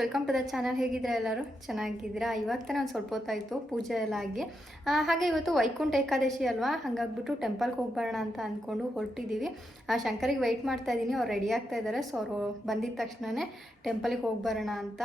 Welcome to the channel. ಹೇಗಿದ್ರೆ ಎಲ್ಲರೂ ಚೆನ್ನಾಗಿದ್ದೀರಾ? ಇವಾಗ ತಾನೇ ಒಂದು ಸ್ವಲ್ಪ ಹೊತ್ತಾಯಿತು ಪೂಜೆ ಎಲ್ಲ ಆಗಿ. ಹಾಗೆ ಇವತ್ತು ವೈಕುಂಠ ಏಕಾದಶಿ ಅಲ್ವಾ, ಹಾಗಾಗ್ಬಿಟ್ಟು ಟೆಂಪಲ್ಗೆ ಹೋಗ್ಬರೋಣ ಅಂತ ಅಂದ್ಕೊಂಡು ಹೊರಟಿದ್ದೀವಿ. ಶಂಕರಿಗೆ ವೆಯ್ಟ್ ಮಾಡ್ತಾ ಇದ್ದೀನಿ, ಅವ್ರು ರೆಡಿ ಆಗ್ತಾ ಇದ್ದಾರೆ. ಸೊ ಅವರು ಬಂದಿದ ತಕ್ಷಣವೇ ಟೆಂಪಲ್ಗೆ ಹೋಗ್ಬರೋಣ ಅಂತ.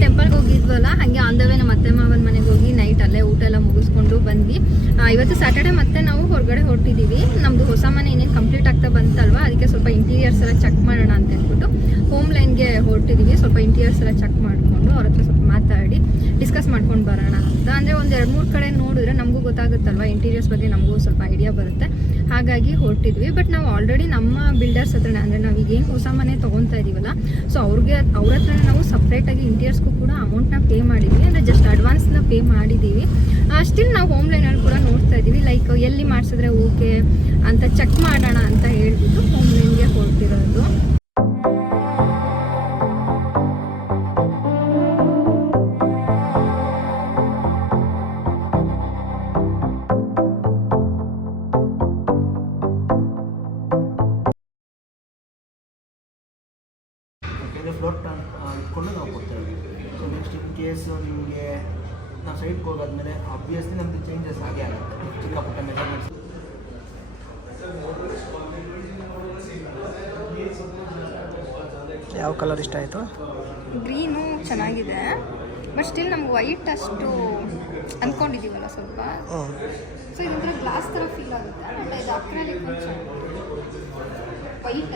ಟೆಂಪಲ್ಗೆ ಹೋಗಿದ್ವಲ್ಲ, ಹಾಗೆ ಆನ್ ದ ವೇ ನಮ್ಮ ಅತ್ತೆ ಮಾವನ ಮನೆಗೆ ಹೋಗಿ ನೈಟ್ ಅಲ್ಲೇ ಊಟ ಎಲ್ಲ ಮುಗಿಸ್ಕೊಂಡು ಬಂದ್ವಿ. ಇವತ್ತು ಸ್ಯಾಟರ್ಡೆ ಮತ್ತೆ ನಾವು ಹೊರಗಡೆ ಹೊರಟಿದ್ದೀವಿ. ನಮ್ಮದು ಹೊಸ ಮನೆ ಏನೇನು ಕಂಪ್ಲೀಟ್ ಆಗ್ತಾ ಬಂತಲ್ವಾ, ಅದಕ್ಕೆ ಸ್ವಲ್ಪ ಇಂಟೀರಿಯರ್ಸ್ ಎಲ್ಲ ಚೆಕ್ ಮಾಡೋಣ ಅಂತ ಹೇಳ್ಬಿಟ್ಟು ಹೋಮ್ ಲೈನ್ಗೆ ಹೊರಟಿದ್ದೀವಿ. ಸ್ವಲ್ಪ ಇಂಟೀರಿಯರ್ಸ್ ಎಲ್ಲ ಚೆಕ್ ಮಾಡಿಕೊಂಡು ಅವ್ರ ಹತ್ರ ಸ್ವಲ್ಪ ಮಾತಾಡಿ ಡಿಸ್ಕಸ್ ಮಾಡ್ಕೊಂಡು ಬರೋಣ ಅಂತ. ಅಂದರೆ ಒಂದು 2-3 ಕಡೆ ನೋಡಿದ್ರೆ ನಮಗೂ ಗೊತ್ತಾಗುತ್ತಲ್ವ, ಇಂಟೀರಿಯರ್ಸ್ ಬಗ್ಗೆ ನಮಗೂ ಸ್ವಲ್ಪ ಐಡಿಯಾ ಬರುತ್ತೆ. ಹಾಗಾಗಿ ಹೊರಟಿದ್ವಿ. ಬಟ್ ನಾವು ಆಲ್ರೆಡಿ ನಮ್ಮ ಬಿಲ್ಡರ್ಸ್ ಹತ್ರನೇ, ಅಂದರೆ ನಾವು ಈಗೇನು ಹೊಸ ಮನೆ ತೊಗೊತಾ ಇದ್ದೀವಲ್ಲ, ಸೊ ಅವ್ರ ಹತ್ರ ನಾವು ಸಪ್ರೇಟಾಗಿ ಇಂಟೀರಿಯರ್ಸ್ಗೂ ಕೂಡ ಅಮೌಂಟ್ನ ಪೇ ಮಾಡಿದ್ವಿ. ಅಂದರೆ ಜಸ್ಟ್ ಅಡ್ವಾನ್ಸ್ನ ಪೇ ಮಾಡಿದ್ದೀವಿ. ಸ್ಟಿಲ್ ನಾವು ಹೋಮ್ ಲೈನಲ್ಲಿ ಕೂಡ ನೋಡ್ತಾ ಇದ್ದೀವಿ, ಲೈಕ್ ಎಲ್ಲಿ ಮಾಡಿಸಿದ್ರೆ ಓಕೆ ಅಂತ ಚೆಕ್ ಮಾಡೋಣ ಅಂತ ಹೇಳ್ಬಿಟ್ಟು ಹೋಮ್ ಲೈನ್ಗೆ ಹೊರಟಿರೋದು. ಫ್ಲೋಟ್ ಇಟ್ಕೊಂಡು ನಾವು ಕೊಡ್ತೇವೆ. ಸೊ ನೆಕ್ಸ್ಟ್ ಇನ್ ಕೇಸು ನಿಮಗೆ ನಾವು ಸೈಟ್ಗೆ ಹೋಗಾದ್ಮೇಲೆ ಆಬ್ವಿಯಸ್ಲಿ ನಮ್ಮದು ಚೇಂಜಸ್ ಆಗೇ ಆಗುತ್ತೆ. ಚಿಕ್ಕ ಪುಟ್ಟ ಮೆಜರ್ಮೆಂಟ್ಸ್. ಯಾವ ಕಲರ್ ಇಷ್ಟ ಆಯಿತು? ಗ್ರೀನು ಚೆನ್ನಾಗಿದೆ, ಬಟ್ ಸ್ಟಿಲ್ ನಮ್ಗೆ ವೈಟ್ ಅಷ್ಟು ಅಂದ್ಕೊಂಡಿದ್ದೀವಲ್ಲ ಸ್ವಲ್ಪ. ಸೊ ಇದೊಂಥರ ಗ್ಲಾಸ್ ಥರ ಫೀಲ್ ಆಗುತ್ತೆ. ಆ್ಯಂಡ್ ಇದು ಅಕ್ರಾಲಿಕ್ ವೈಟ್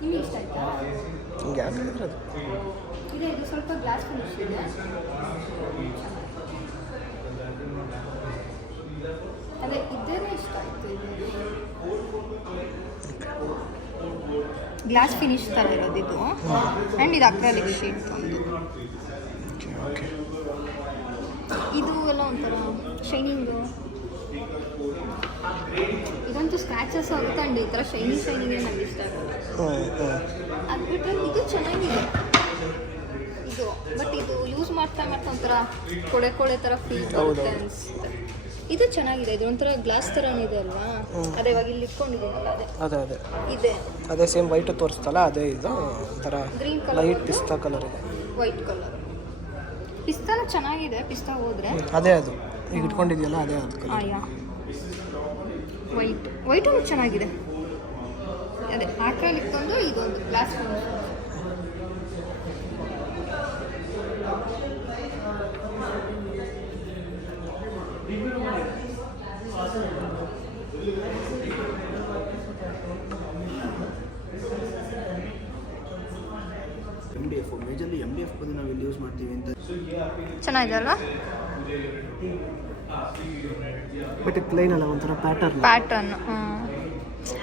ನಿಮಗೆ ಇಷ್ಟ ಆಯ್ತಾ? ಇದೆ, ಇದು ಸ್ವಲ್ಪ ಗ್ಲಾಸ್ ಫಿನಿಶ್ ಇದೆ. ಅದೇ ಇದೇನೇ ಇಷ್ಟ ಆಯಿತು. ಇದು ಗ್ಲಾಸ್ ಫಿನಿಶ್ ಥರ ಇರೋದು ಇದು. ಆ್ಯಂಡ್ ಇದು ಅಕ್ರಾಲಿಕ್ ಶೀಟ್ ಒಂದು. ಇದು ಎಲ್ಲ ಒಂಥರ ಶೈನಿಂಗು. ಇದಂತೂ ಸ್ಕ್ರ್ಯಾಚಸ್ ಆಗುತ್ತೆ. ಆ್ಯಂಡ್ ಈ ಥರ ಶೈನಿಂಗೇ ನನಗೆ ಇಷ್ಟ ಆಗುತ್ತೆ. ಅದು ಬಿಟ್ಟರೆ ಇದು ಚೆನ್ನಾಗಿದೆ ಇದು. ಬಟ್ ಇದು ಯೂಸ್ ಮಾಡ್ತಾ ಒಂಥರ ಕೊಳೆ ಥರ ಫೀಲ್ ಬರುತ್ತೆ ಅನಿಸುತ್ತೆ. ಇದು ಚೆನ್ನಾಗಿದೆ. ಇದು ಒಂಥರ ಗ್ಲಾಸ್ ಥರ ಇದೆ ಅಲ್ವಾ, ಅದೇ ಇವಾಗ ಇಲ್ಲಿ ಇಟ್ಕೊಂಡಿದ್ದೀನಲ್ಲ ಅದೇ ಇದೆ. ಅದೇ ಸೇಮ್ ವೈಟ್ ತೋರಿಸ್ತಲ್ಲ, ಅದೇ ಇದು ಒಂಥರ ಗ್ರೀನ್ ಕಲರ್, ಲೈಟ್ ಪಿಸ್ತಾ ಕಲರ್ ಇದೆ. ವೈಟ್ ಕಲರ್ ಪಿಸ್ತಾನ ಚೆನ್ನಾಗಿದೆ. ಪಿಸ್ತಾ ಹೋದರೆ ಅದೇ ಅದು ಈಗ ಇಟ್ಕೊಂಡಿದೆಯಲ್ಲ, ಅದೇ ಅದು ಕಲರ್. ವೈಟು ಚೆನ್ನಾಗಿದೆ. ಅದೇ ಆಕ್ರಾಲಿಕ್ ಒಂದು, ಇದೊಂದು glass. D F majorly MDF ಬಂದು ನಾವು ಇಲ್ಲಿ ಯೂಸ್ ಮಾಡ್ತೀವಿ ಅಂತ. ಚೆನ್ನಾಗಿದೆ ಅಲ್ವಾ? ಬಟ್ ಪ್ಲೈನ್ ಅಲ್ಲ, ಒಂಥರ ಪ್ಯಾಟರ್ನ್.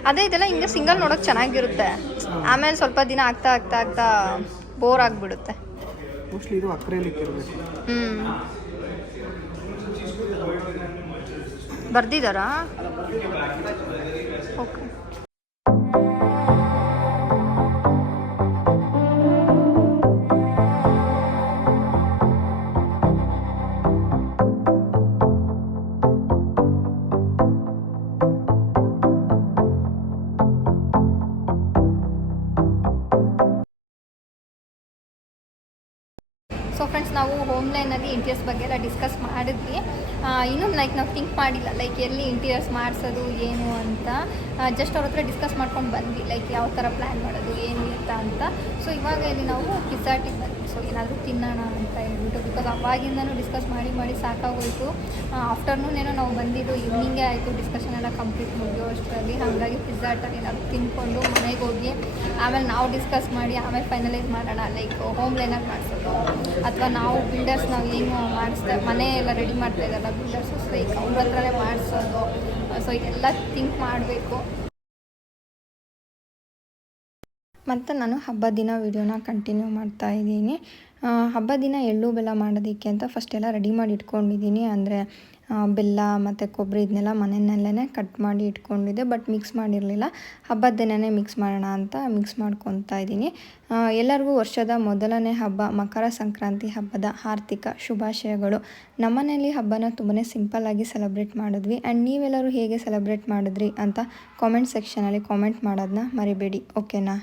ಅದೇ ಇದೆಲ್ಲ ಹಿಂಗೆ ಸಿಂಗಲ್ ನೋಡೋಕೆ ಚೆನ್ನಾಗಿರುತ್ತೆ, ಆಮೇಲೆ ಸ್ವಲ್ಪ ದಿನ ಆಗ್ತಾ ಆಗ್ತಾ ಆಗ್ತಾ ಬೋರ್ ಆಗಿಬಿಡುತ್ತೆ. ಮೋಸ್ಟ್ಲಿ ಇದು ಅಕ್ರೇಲಿಕ್ ಇರಬೇಕು. ಬರ್ದಿದ್ದಾರಾ? ಓಕೆ. ಸೊ ಫ್ರೆಂಡ್ಸ್, ನಾವು ಹೋಮ್ಲೈನಲ್ಲಿ ಇಂಟೀರಿಯರ್ಸ್ ಬಗ್ಗೆ ಎಲ್ಲ ಡಿಸ್ಕಸ್ ಮಾಡಿದ್ವಿ. ಇನ್ನೂ ನಾವು ಥಿಂಕ್ ಮಾಡಿಲ್ಲ ಎಲ್ಲಿ ಇಂಟೀರಿಯರ್ಸ್ ಮಾಡಿಸೋದು ಏನು ಅಂತ. ಜಸ್ಟ್ ಅವ್ರ ಹತ್ರ ಡಿಸ್ಕಸ್ ಮಾಡ್ಕೊಂಡು ಬಂದ್ವಿ, ಯಾವ ಥರ ಪ್ಲ್ಯಾನ್ ಮಾಡೋದು ಏನು ಅಂತ. ಸೊ ಇವಾಗ ಇಲ್ಲಿ ನಾವು ಪಿಜ್ಜಾಟಿಗೆ ಬಂದ್ವಿ. ಸೊ ಏನಾದರೂ ತಿನ್ನೋಣ ಅಂತ ಹೇಳ್ಬಿಟ್ಟು, ಬಿಕಾಸ್ ಅವಾಗಿಂದನೂ ಡಿಸ್ಕಸ್ ಮಾಡಿ ಸಾಕಾಗೋಯಿತು. ಆಫ್ಟರ್ನೂನ್ ಏನೋ ನಾವು ಬಂದಿದ್ದು ಈವ್ನಿಂಗೇ ಆಯಿತು, ಡಿಸ್ಕಷನ್ ಎಲ್ಲ ಕಂಪ್ಲೀಟ್ ಮುಗಿಯೋ ಅಷ್ಟರಲ್ಲಿ. ಹಾಗಾಗಿ ಪಿಜ್ಜಾಟಲ್ಲಿ ಏನಾದರೂ ತಿಂದ್ಕೊಂಡು ಮನೆಗೆ ಹೋಗಿ ಆಮೇಲೆ ನಾವು ಡಿಸ್ಕಸ್ ಮಾಡಿ ಆಮೇಲೆ ಫೈನಲೈಸ್ ಮಾಡೋಣ, ಹೋಮ್ಲೈನಲ್ಲಿ ಮಾಡಿಸೋದು ಅಥವಾ ನಾವು ಬಿಲ್ಡರ್ಸ್ ನಾವು ಏನು ಮಾಡಿಸ್ತಾರೆ ಮನೆ ಎಲ್ಲ ರೆಡಿ ಮಾಡ್ತಾ ಇದ್ದಲ್ಲ ಬಿಲ್ಡರ್ಸು, ಸೊ ಅವ್ರ ಹತ್ರನೇ ಮಾಡಿಸೋದು. ಸೊ ಇದೆಲ್ಲ ಥಿಂಕ್ ಮಾಡಬೇಕು. ಮತ್ತು ನಾನು ಹಬ್ಬದ ದಿನ ವೀಡಿಯೋನ ಕಂಟಿನ್ಯೂ ಮಾಡ್ತಾ ಇದ್ದೀನಿ. ಹಬ್ಬದ ದಿನ ಎಳ್ಳು ಬೆಲ್ಲ ಮಾಡೋದಕ್ಕೆ ಅಂತ ಫಸ್ಟ್ ಎಲ್ಲ ರೆಡಿ ಮಾಡಿ ಇಟ್ಕೊಂಡಿದ್ದೀನಿ. ಅಂದರೆ ಬೆಲ್ಲ ಮತ್ತು ಕೊಬ್ಬರಿ ಇದನ್ನೆಲ್ಲ ಮನೆಯಲ್ಲೇ ಕಟ್ ಮಾಡಿ ಇಟ್ಕೊಂಡಿದ್ದೆ, ಬಟ್ ಮಿಕ್ಸ್ ಮಾಡಿರಲಿಲ್ಲ. ಹಬ್ಬದ ದಿನವೇ ಮಿಕ್ಸ್ ಮಾಡೋಣ ಅಂತ ಮಿಕ್ಸ್ ಮಾಡ್ಕೊತಾ ಇದ್ದೀನಿ. ಎಲ್ಲರಿಗೂ ವರ್ಷದ ಮೊದಲನೇ ಹಬ್ಬ ಮಕರ ಸಂಕ್ರಾಂತಿ ಹಬ್ಬದ ಆರ್ಥಿಕ ಶುಭಾಶಯಗಳು. ನಮ್ಮನೆಯಲ್ಲಿ ಹಬ್ಬನ ತುಂಬಾ ಸಿಂಪಲ್ಲಾಗಿ ಸೆಲೆಬ್ರೇಟ್ ಮಾಡಿದ್ವಿ. ಆ್ಯಂಡ್ ನೀವೆಲ್ಲರೂ ಹೇಗೆ ಸೆಲೆಬ್ರೇಟ್ ಮಾಡಿದ್ರಿ ಅಂತ ಕಾಮೆಂಟ್ ಸೆಕ್ಷನಲ್ಲಿ ಕಾಮೆಂಟ್ ಮಾಡೋದನ್ನ ಮರಿಬೇಡಿ, ಓಕೆನಾ?